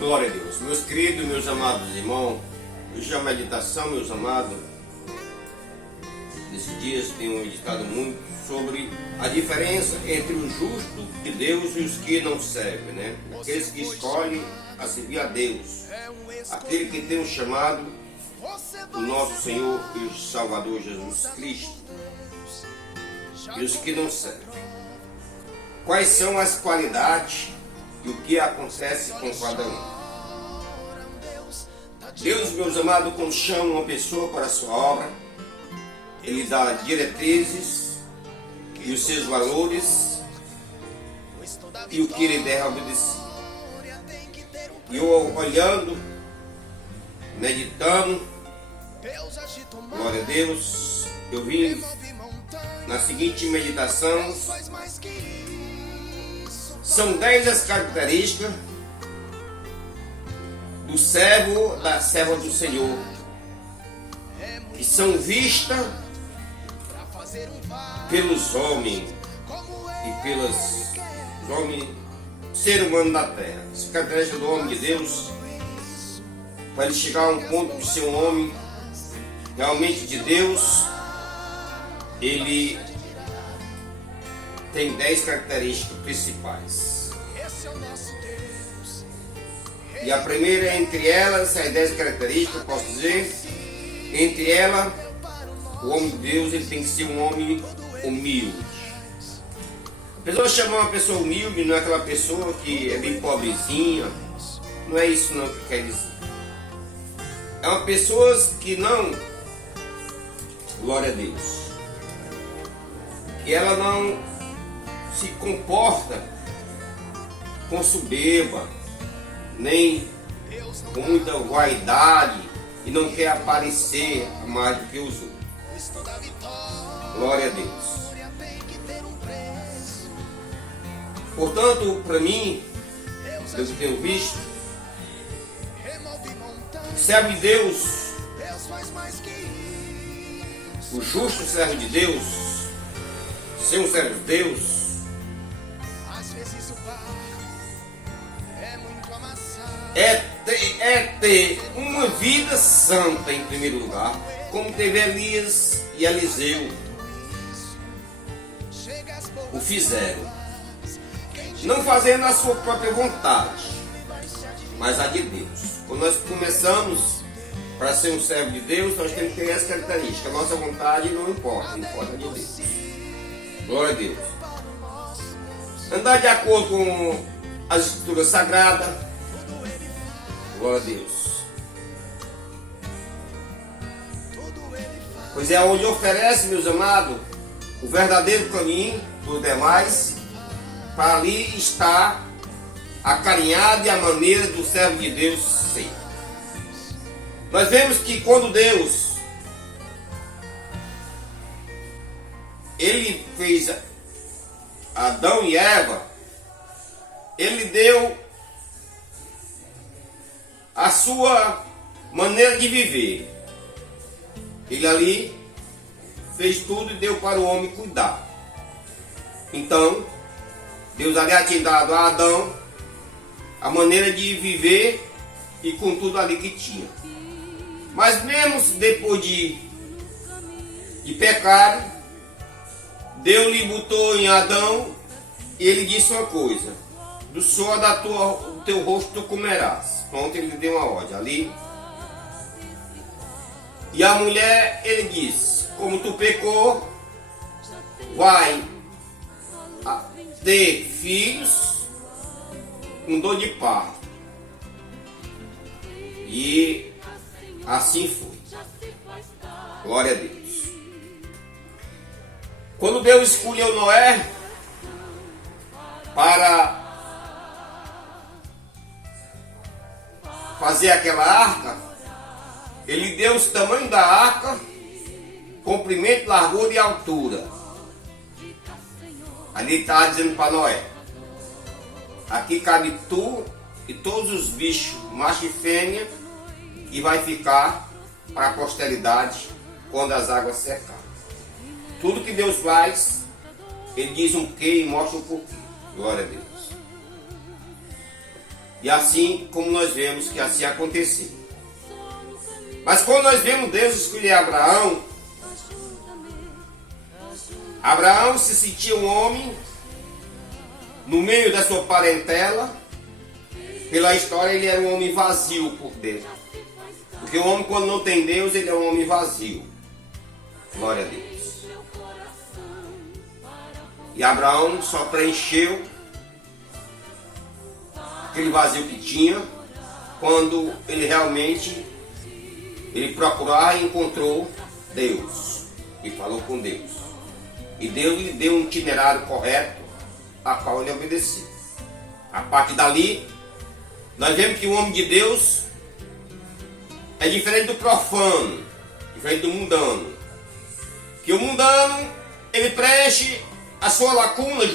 Glória a Deus. Meus queridos, meus amados irmãos, hoje a meditação, meus amados, nesses dias tenho meditado muito sobre a diferença entre o justo de Deus e os que não servem, né? Aqueles que escolhem a servir a Deus, aquele que tem o chamado do nosso Senhor e Salvador Jesus Cristo, e os que não servem. Quais são as qualidades e o que acontece com cada um? Deus, meus amados, quando chama uma pessoa para a sua obra, Ele dá diretrizes e os seus valores e o que Ele deve obedecer. E eu olhando, meditando, glória a Deus, eu vim na seguinte meditação. São 10 as características do servo, da serva do Senhor, que são vistas pelos homens e pelos homens, ser humano da terra. As características do homem de Deus, para ele chegar a um ponto de ser um homem realmente de Deus, ele tem 10 características principais. E a primeira entre elas, as 10 características, eu posso dizer, entre elas, o homem de Deus ele tem que ser um homem humilde. A pessoa chamar uma pessoa humilde não é aquela pessoa que é bem pobrezinha, não é isso não que quer dizer. É uma pessoa que não, glória a Deus, que ela não se comporta com soberba, nem com muita vaidade e não quer aparecer mais do que os outros. Glória a Deus. Portanto, para mim, eu tenho visto, servo de Deus, o justo servo de Deus, ser um servo de Deus, é ter uma vida santa em primeiro lugar, como teve Elias e Eliseu o fizeram, não fazendo a sua própria vontade, mas a de Deus. Quando nós começamos para ser um servo de Deus, nós temos que ter essa característica. A nossa vontade não importa, importa a de Deus. Glória a Deus. Andar de acordo com as escrituras sagradas. Glória a Deus. Pois é onde oferece, meus amados, o verdadeiro caminho dos demais, para ali estar acarinhado e a maneira do servo de Deus ser. Nós vemos que quando Deus Ele fez Adão e Eva, Ele deu a sua maneira de viver. Ele ali fez tudo e deu para o homem cuidar. Então, Deus ali tinha dado a Adão a maneira de viver e com tudo ali que tinha. Mas mesmo depois de pecado, Deus lhe botou em Adão e ele disse uma coisa: do suor do teu rosto tu comerás. Pronto, ele deu uma ordem ali. E a mulher, ele disse: como tu pecou, vai ter filhos com dor de parto. E assim foi. Glória a Deus. Quando Deus escolheu Noé para fazer aquela arca, Ele deu o tamanho da arca, comprimento, largura e altura. Ali está dizendo para Noé: aqui cabe tu e todos os bichos, macho e fêmea, e vai ficar para a posteridade quando as águas secar. Tudo que Deus faz, Ele diz um quê e mostra um porquê. Glória a Deus. E assim como nós vemos que assim aconteceu. Mas quando nós vemos Deus escolher Abraão, Abraão se sentia um homem no meio da sua parentela. Pela história, ele era um homem vazio por dentro. Porque o homem, quando não tem Deus, ele é um homem vazio. Glória a Deus. E Abraão só preencheu aquele vazio que tinha quando ele realmente procurou e encontrou Deus e falou com Deus. E Deus lhe deu um itinerário correto a qual ele obedeceu. A partir dali, nós vemos que o homem de Deus é diferente do profano, diferente do mundano. Que o mundano, ele preenche a sua lacuna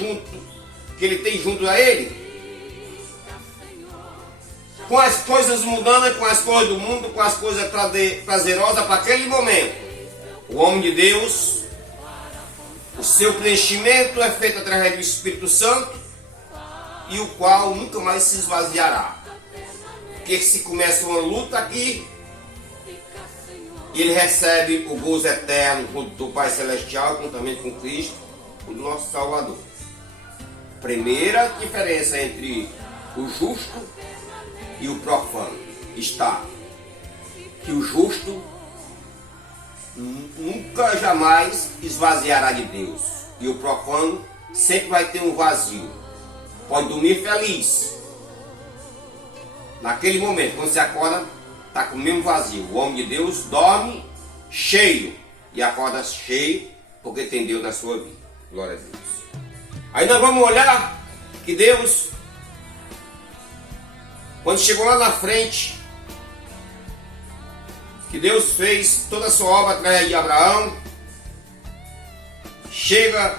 que ele tem junto a ele com as coisas mundanas, com as coisas do mundo, com as coisas prazerosas para aquele momento. O homem de Deus, o seu preenchimento é feito através do Espírito Santo, e o qual nunca mais se esvaziará. Porque se começa uma luta aqui, ele recebe o gozo eterno do Pai Celestial, juntamente com Cristo, o nosso Salvador. Primeira diferença entre o justo e o profano está que o justo nunca jamais esvaziará de Deus, e o profano sempre vai ter um vazio. Pode dormir feliz naquele momento, quando você acorda, está com o mesmo vazio. O homem de Deus dorme cheio e acorda cheio porque tem Deus na sua vida. Glória a Deus. Aí nós vamos olhar que Deus, quando chegou lá na frente, que Deus fez toda a sua obra através de Abraão, chega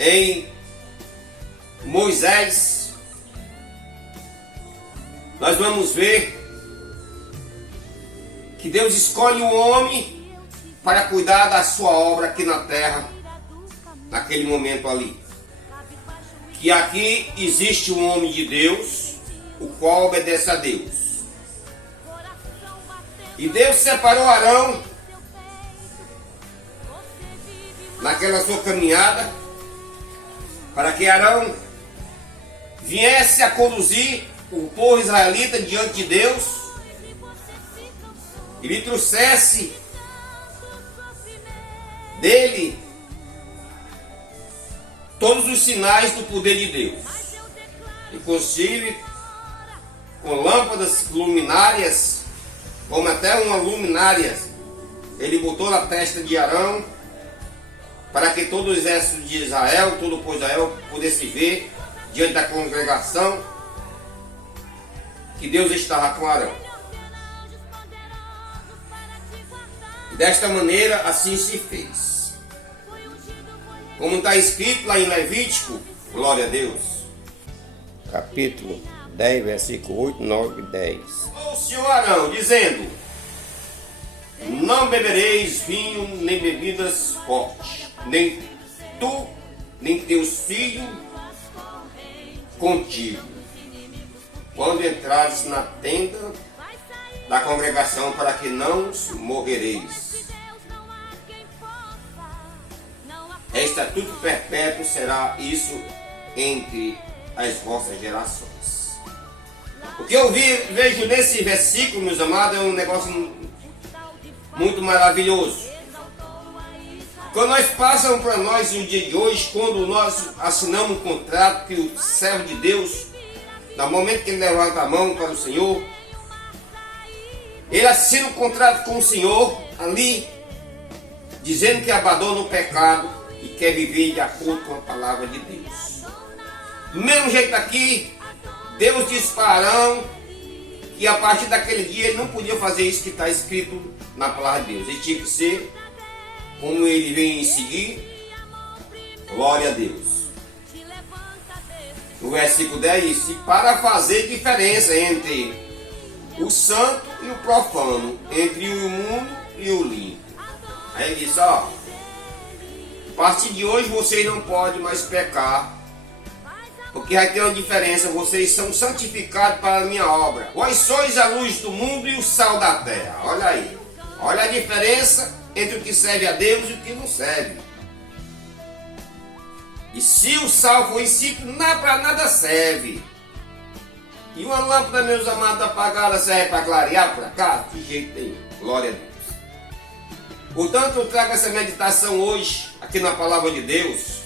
em Moisés, nós vamos ver que Deus escolhe um homem para cuidar da sua obra aqui na terra, naquele momento ali. Que aqui existe um homem de Deus, o qual obedece a Deus. E Deus separou Arão naquela sua caminhada, para que Arão viesse a conduzir o povo israelita diante de Deus e lhe trouxesse dele todos os sinais do poder de Deus, inclusive com lâmpadas luminárias, como até uma luminária ele botou na testa de Arão, para que todo o exército de Israel, todo o povo de Israel pudesse ver diante da congregação que Deus estava com Arão. E desta maneira assim se fez. Como está escrito lá em Levítico, glória a Deus, capítulo 10, versículo 8, 9 e 10. O Senhor Arão, dizendo: não bebereis vinho nem bebidas fortes, nem tu, nem teus filhos contigo, quando entrares na tenda da congregação, para que não morrereis. Estatuto perpétuo será isso entre as vossas gerações. O que eu vejo nesse versículo, meus amados, é um negócio muito maravilhoso. Quando nós passamos para nós no dia de hoje, quando nós assinamos um contrato, que o servo de Deus, no momento que ele levanta a mão para o Senhor, ele assina um contrato com o Senhor ali, dizendo que abandona o pecado e quer viver de acordo com a palavra de Deus. Do mesmo jeito aqui, Deus disse para Arão que a partir daquele dia ele não podia fazer isso que está escrito na palavra de Deus. Ele tinha que ser como ele vem em seguir. Glória a Deus. No versículo 10 diz: para fazer diferença entre o santo e o profano, entre o imundo e o limpo. Aí ele diz: ó, a partir de hoje vocês não podem mais pecar Porque vai ter uma diferença, vocês são santificados para a minha obra. Vós sois a luz do mundo e o sal da terra. Olha aí. Olha a diferença entre o que serve a Deus e o que não serve. E se o sal for insípido, para nada serve. E uma lâmpada, meus amados, apagada serve para clarear por acaso? De jeito nenhum. Glória a Deus. Portanto, eu trago essa meditação hoje, aqui na Palavra de Deus.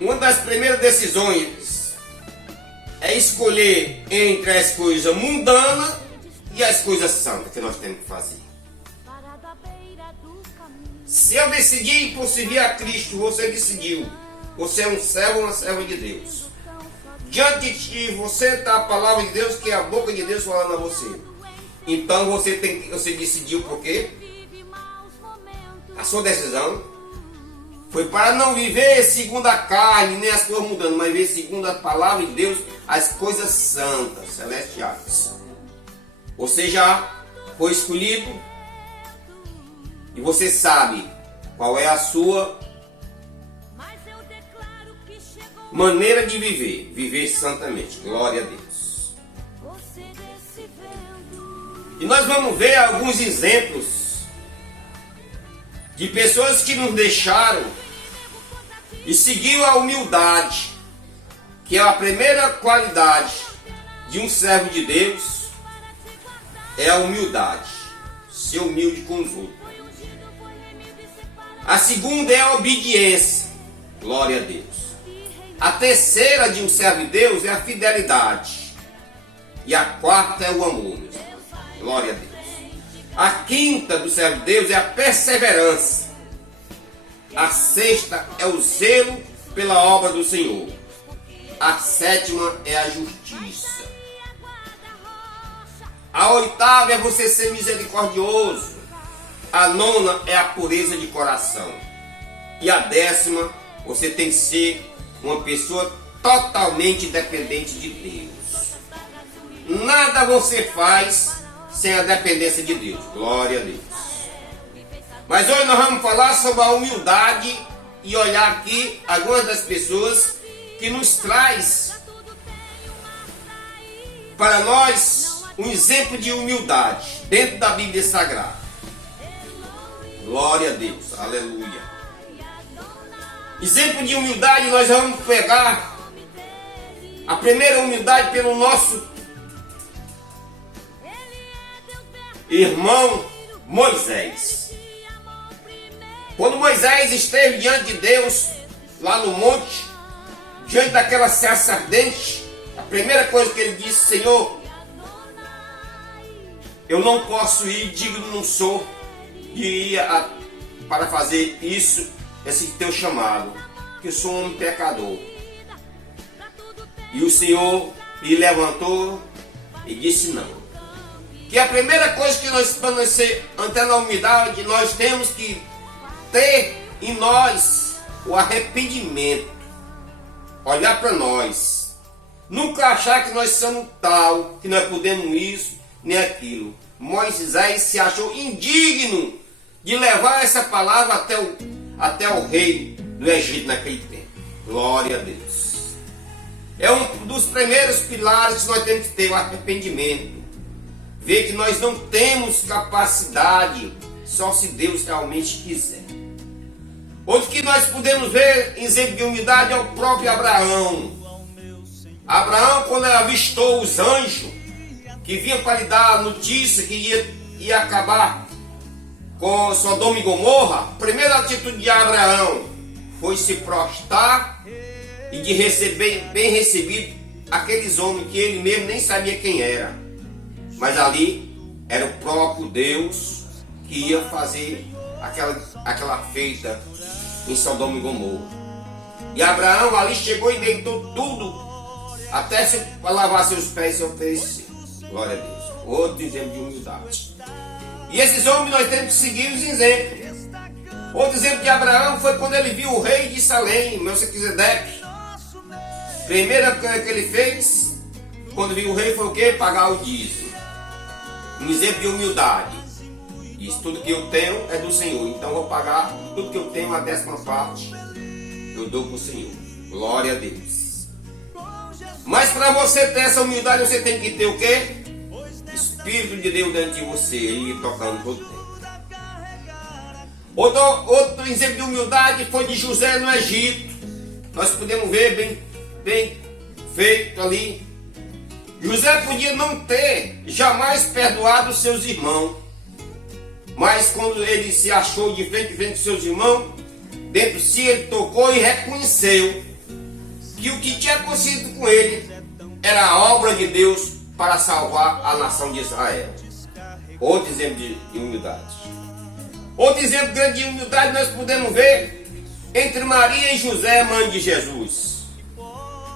Uma das primeiras decisões é escolher entre as coisas mundanas e as coisas santas que nós temos que fazer. Se eu decidir por servir a Cristo, você decidiu. Você é um servo ou uma serva de Deus. Diante de ti, você está a palavra de Deus, que é a boca de Deus falando a você. Então você decidiu por quê? A sua decisão foi para não viver segundo a carne, nem as coisas mudando, mas viver segundo a palavra de Deus, as coisas santas, celestiais. Você já foi escolhido e você sabe qual é a sua maneira de viver. Viver santamente. Glória a Deus. E nós vamos ver alguns exemplos de pessoas que nos deixaram e seguiu a humildade, que é a primeira qualidade de um servo de Deus, é a humildade, ser humilde com os outros. A segunda é a obediência, glória a Deus. A terceira de um servo de Deus é a fidelidade. E a quarta é o amor, meus irmãos. Glória a Deus. A quinta do servo de Deus é a perseverança. A sexta é o zelo pela obra do Senhor. A sétima é a justiça. A oitava é você ser misericordioso. A nona é a pureza de coração. E a décima, você tem que ser uma pessoa totalmente dependente de Deus. Nada você faz sem a dependência de Deus. Glória a Deus. Mas hoje nós vamos falar sobre a humildade e olhar aqui algumas das pessoas que nos traz para nós um exemplo de humildade dentro da Bíblia Sagrada. Glória a Deus. Aleluia. Exemplo de humildade, nós vamos pegar a primeira humildade pelo nosso irmão Moisés. Quando Moisés esteve diante de Deus, lá no monte, diante daquela sarça ardente, a primeira coisa que ele disse: Senhor, eu não posso ir, digno não sou de ir para fazer isso, esse teu chamado, que eu sou um homem pecador. E o Senhor me levantou e disse não. Que a primeira coisa que nós, para nós ser ante a humildade, nós temos que ter em nós o arrependimento. Olhar para nós. Nunca achar que nós somos tal, que nós podemos isso, nem aquilo. Moisés se achou indigno de levar essa palavra até o rei do Egito naquele tempo. Glória a Deus. É um dos primeiros pilares que nós temos que ter, o arrependimento. Ver que nós não temos capacidade, só se Deus realmente quiser. Outro que nós podemos ver em exemplo de humildade é o próprio Abraão. Abraão, quando avistou os anjos que vinham para lhe dar a notícia que ia acabar com Sodoma e Gomorra, a primeira atitude de Abraão foi se prostrar e de receber bem recebido aqueles homens que ele mesmo nem sabia quem era. Mas ali era o próprio Deus que ia fazer aquela feita em Sodoma e Gomorra. E Abraão ali chegou e deitou tudo, até para lavar seus pés e se oferecer. Glória a Deus. Outro exemplo de humildade. E esses homens nós temos que seguir os exemplos. Outro exemplo de Abraão foi quando ele viu o rei de Salém, Melquisedeque. Primeira coisa que ele fez, quando viu o rei, foi o quê? Pagar o dízimo. Um exemplo de humildade. Isso, tudo que eu tenho é do Senhor. Então vou pagar tudo que eu tenho, a 10ª parte, eu dou para o Senhor. Glória a Deus. Mas para você ter essa humildade, você tem que ter o quê? Espírito de Deus dentro de você, Ele tocando todo tempo. Outro exemplo de humildade foi de José no Egito. Nós podemos ver bem feito ali. José podia não ter jamais perdoado seus irmãos, mas quando ele se achou de frente com seus irmãos, dentro de si ele tocou e reconheceu que o que tinha acontecido com ele era a obra de Deus para salvar a nação de Israel. Outro exemplo de humildade. Outro exemplo grande de humildade nós podemos ver entre Maria e José, mãe de Jesus.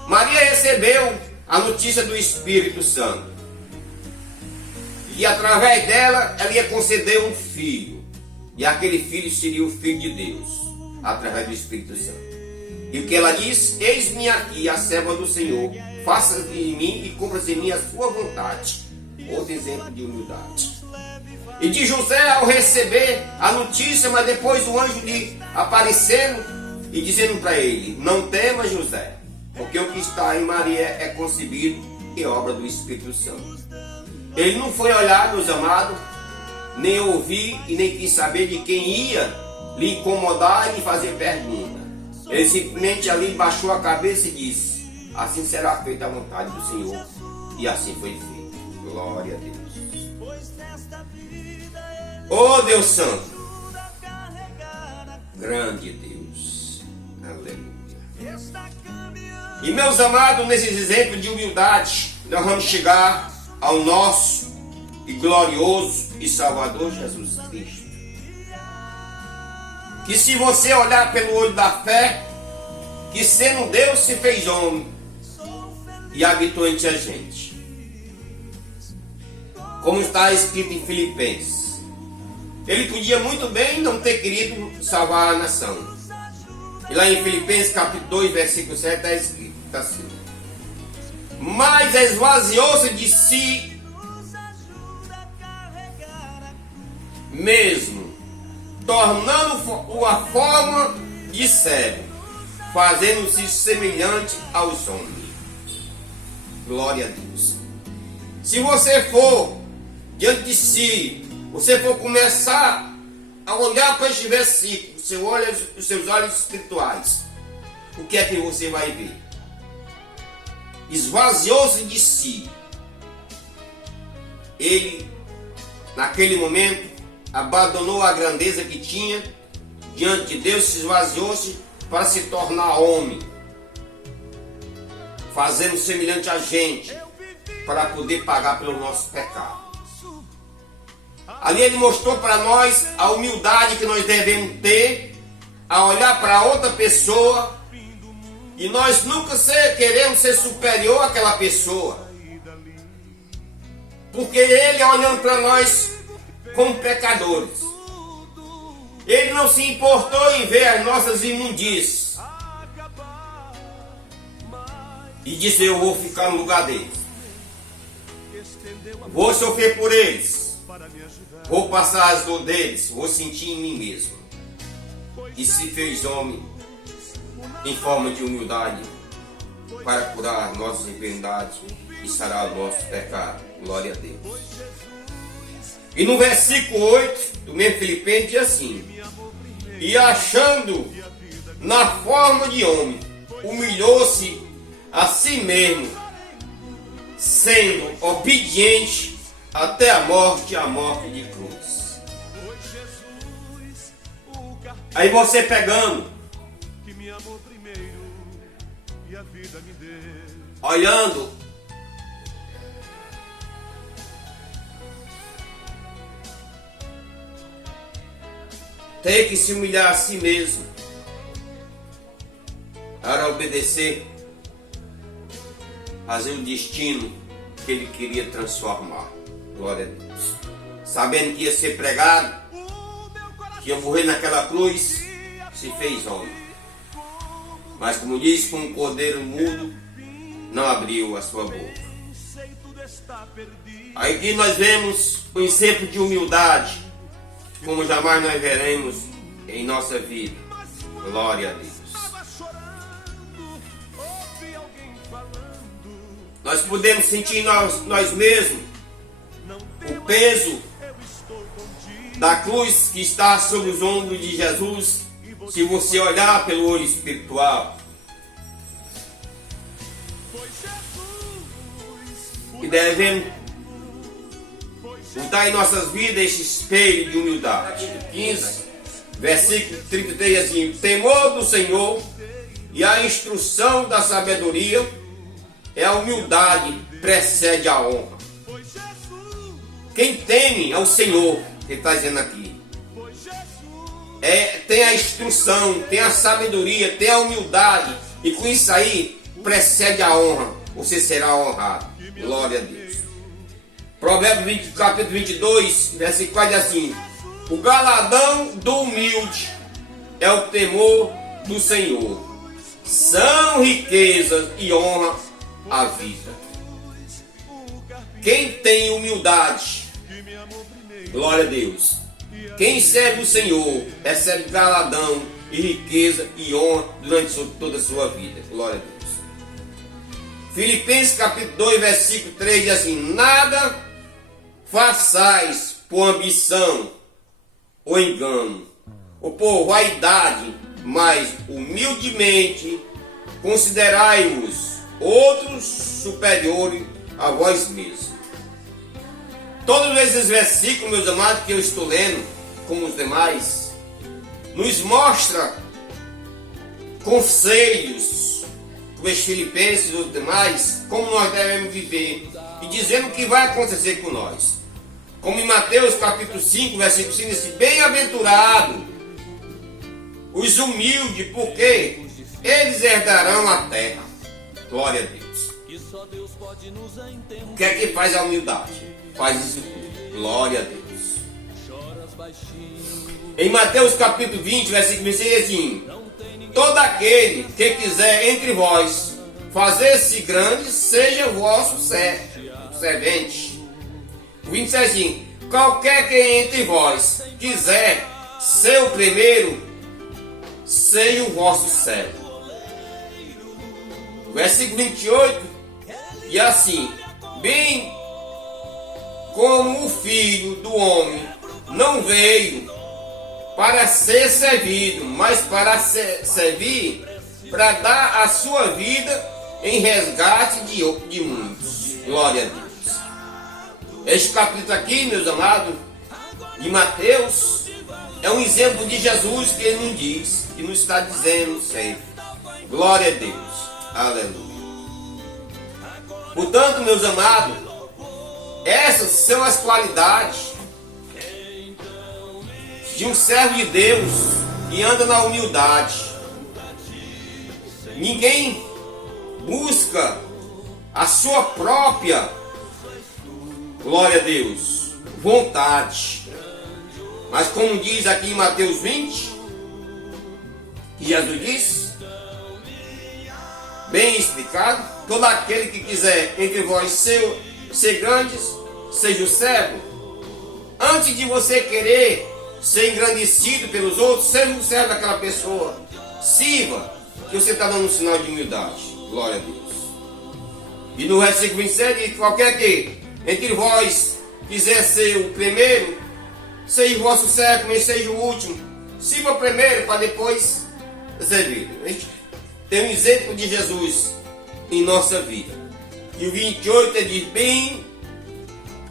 Maria recebeu a notícia do Espírito Santo. E através dela, ela ia conceder um filho. E aquele filho seria o Filho de Deus, através do Espírito Santo. E o que ela diz? Eis-me aqui, a serva do Senhor. Faça em mim e cumpra-se em mim a sua vontade. Outro exemplo de humildade. E de José ao receber a notícia, mas depois o anjo lhe aparecendo e dizendo para ele: não tema, José, porque o que está em Maria é concebido e obra do Espírito Santo. Ele não foi olhar, meus amados, nem ouvir e nem quis saber de quem ia lhe incomodar e lhe fazer pergunta. Ele simplesmente ali baixou a cabeça e disse: assim será feita a vontade do Senhor. E assim foi feito. Glória a Deus. Oh Deus Santo, grande Deus, aleluia. E meus amados, nesses exemplos de humildade, nós vamos chegar ao nosso e glorioso e Salvador Jesus Cristo. Que se você olhar pelo olho da fé, que sendo Deus se fez homem e habitou entre a gente. Como está escrito em Filipenses. Ele podia muito bem não ter querido salvar a nação. E lá em Filipenses capítulo 2, versículo 7 está escrito assim: mas esvaziou-se de si mesmo, tornando a forma de servo, fazendo-se semelhante aos homens. Glória a Deus. Se você for diante de si, você for começar a olhar para este versículo, os seus olhos espirituais, o que é que você vai ver? Esvaziou-se de si. Ele, naquele momento, abandonou a grandeza que tinha diante de Deus, se esvaziou-se para se tornar homem, fazendo semelhante a gente, para poder pagar pelo nosso pecado. Ali ele mostrou para nós a humildade que nós devemos ter a olhar para outra pessoa e nós nunca queremos ser superior àquela pessoa, porque ele olhando para nós como pecadores, ele não se importou em ver as nossas imundícias e disse: eu vou ficar no lugar deles, vou sofrer por eles, vou passar as dores deles, vou sentir em mim mesmo. E se fez homem em forma de humildade para curar nossas enfermidades e sarar o nosso pecado. Glória a Deus. E no versículo 8 do mesmo Filipenses diz assim: e achando na forma de homem, humilhou-se a si mesmo, sendo obediente até a morte de cruz. Aí você pegando, olhando, tem que se humilhar a si mesmo para obedecer, fazer o destino que ele queria transformar. Glória a Deus. Sabendo que ia ser pregado, que ia morrer naquela cruz, se fez homem. Mas como diz, como um cordeiro mudo, não abriu a sua boca. Aí que nós vemos o exemplo de humildade, como jamais nós veremos em nossa vida. Glória a Deus. nós podemos sentir nós mesmos o peso da cruz que está sobre os ombros de Jesus, se você olhar pelo olho espiritual. E devemos botar em nossas vidas esse espelho de humildade. 15, versículo 33, assim: o temor do Senhor e a instrução da sabedoria é a humildade, precede a honra. Quem teme ao Senhor, ele está dizendo aqui, tem a instrução, tem a sabedoria, tem a humildade, e com isso aí precede a honra, você será honrado. Glória a Deus. Provérbios 20, capítulo 22, versículo 4, assim: o galardão do humilde é o temor do Senhor, são riquezas e honra a vida. Quem tem humildade, glória a Deus, quem serve o Senhor recebe galardão e riqueza e honra durante toda a sua vida. Glória a Deus. Filipenses capítulo 2, versículo 3 diz assim: nada façais por ambição ou engano, ou por vaidade, mas humildemente considerai-os outros superiores a vós mesmos. Todos esses versículos, meus amados, que eu estou lendo, como os demais, nos mostra conselhos para os filipenses e os demais, como nós devemos viver, e dizendo o que vai acontecer com nós. Como em Mateus capítulo 5, versículo 5, diz: bem-aventurado os humildes, porque eles herdarão a terra. Glória a Deus. O que é que faz a humildade? Faz isso tudo. Glória a Deus. Em Mateus capítulo 20, versículo 26, assim: todo aquele que quiser entre vós fazer-se grande, seja vosso servente. 27, assim: qualquer que entre vós quiser ser o primeiro, seja o vosso servo. Versículo 28, e assim: bem como o Filho do Homem não veio para ser servido, mas para servir, para dar a sua vida em resgate de muitos. Glória a Deus. Este capítulo aqui, meus amados, de Mateus, é um exemplo de Jesus que ele nos diz, que nos está dizendo sempre. Glória a Deus. Aleluia. Portanto, meus amados, essas são as qualidades de um servo de Deus que anda na humildade. Ninguém busca a sua própria, glória a Deus, vontade. Mas como diz aqui em Mateus 20, que Jesus disse, bem explicado: todo aquele que quiser entre vós ser grandes, seja o servo. Antes de você querer ser engrandecido pelos outros, seja o servo daquela pessoa. Sirva, que você está dando um sinal de humildade. Glória a Deus. E no versículo 27, qualquer que entre vós quiser ser o primeiro, seja o vosso servo, mas seja o último. Sirva primeiro para depois servir. A gente tem um exemplo de Jesus em nossa vida. E o 28 diz: bem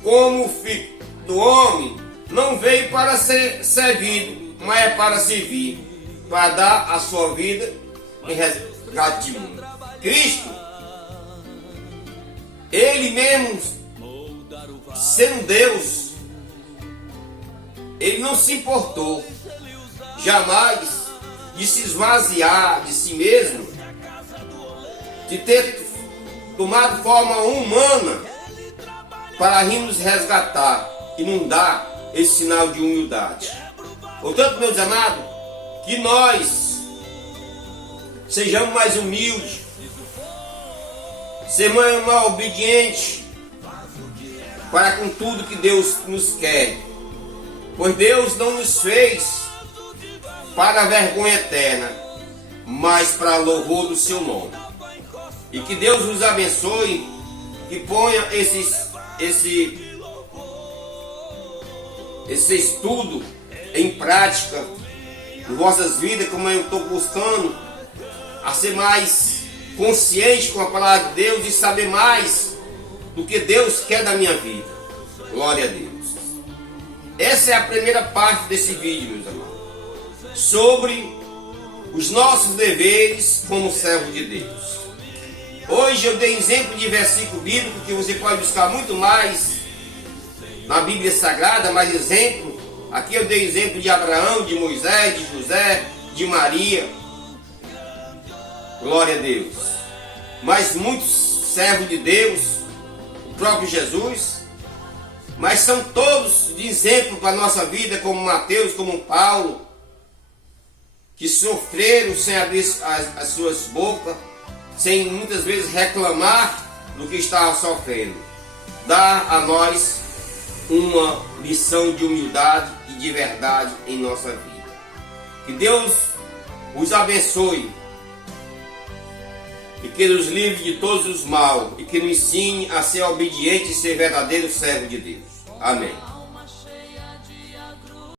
como o Filho do Homem não veio para ser servido, mas é para servir, para dar a sua vida em resgate de mundo. Cristo, ele mesmo, sendo Deus, ele não se importou jamais de se esvaziar de si mesmo, de ter tomado forma humana para vir nos resgatar e nos dar esse sinal de humildade. Portanto, meus amados, que nós sejamos mais humildes, sejamos mais obedientes para com tudo que Deus nos quer, pois Deus não nos fez para a vergonha eterna, mas para louvor do seu nome. E que Deus nos abençoe que ponha esse estudo em prática em vossas vidas, como eu estou buscando a ser mais consciente com a palavra de Deus e saber mais do que Deus quer da minha vida. Glória a Deus. Essa é a primeira parte desse vídeo, meus amados, sobre os nossos deveres como servo de Deus. Hoje eu dei exemplo de versículo bíblico que você pode buscar muito mais na Bíblia Sagrada, mais exemplo. Aqui eu dei exemplo de Abraão, de Moisés, de José, de Maria. Glória a Deus. Mas muitos servos de Deus, o próprio Jesus, mas são todos de exemplo para a nossa vida, como Mateus, como Paulo, que sofreram sem abrir as suas bocas, sem muitas vezes reclamar do que estava sofrendo. Dá a nós uma lição de humildade e de verdade em nossa vida. Que Deus os abençoe e que nos livre de todos os mal e que nos ensine a ser obediente e ser verdadeiro servo de Deus. Amém.